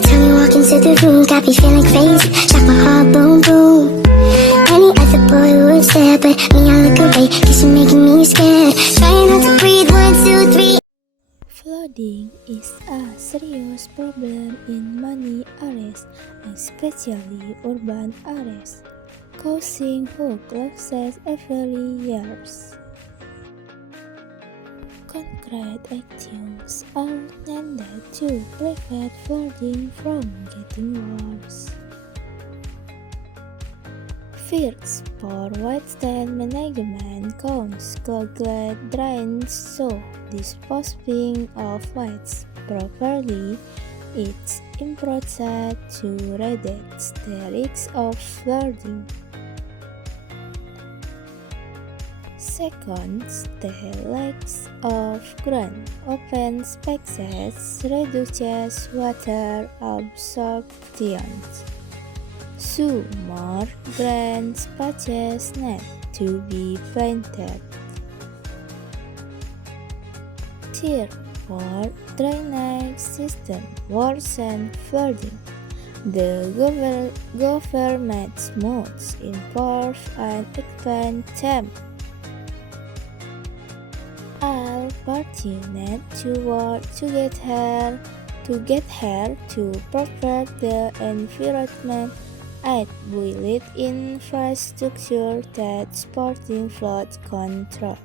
time you walk into the room, got me feeling crazy, shock my heart, boom, boom. Any other boy would stare, but me, I look away, cause you're making me scared. Trying not to breathe, 1, 2, 3. Flooding is a serious problem in many areas, especially urban areas, causing huge losses every year. Concrete actions are needed to prevent flooding from getting worse. First, for waste management counts clogged drains, so disposing of waste properly is important to reduce the risk of flooding. Second, the lack of ground open spaces reduces water absorption. So more green spaces need to be planted. Third, for drainage system worsen flooding. The government must improve and expand them. All parties need to work together to protect the environment and build infrastructure that supporting flood control.